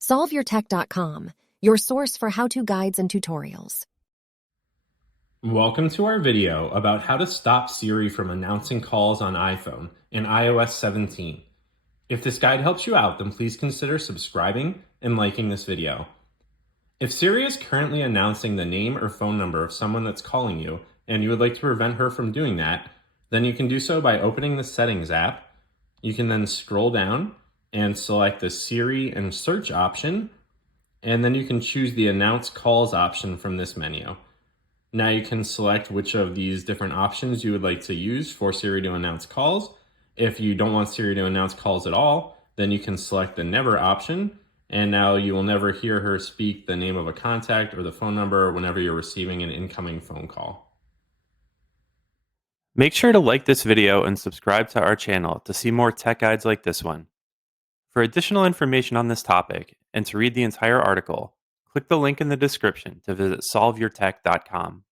SolveYourTech.com, your source for how-to guides and tutorials. Welcome to our video about how to stop Siri from announcing calls on iPhone in iOS 17. If this guide helps you out, then please consider subscribing and liking this video. If Siri is currently announcing the name or phone number of someone that's calling you and you would like to prevent her from doing that, then you can do so by opening the Settings app. You can then scroll down and select the Siri and Search option, and then you can choose the Announce Calls option from this menu. Now you can select which of these different options you would like to use for Siri to announce calls. If you don't want Siri to announce calls at all, then you can select the Never option, and now you will never hear her speak the name of a contact or the phone number whenever you're receiving an incoming phone call. Make sure to like this video and subscribe to our channel to see more tech guides like this one. For additional information on this topic and to read the entire article, click the link in the description to visit solveyourtech.com.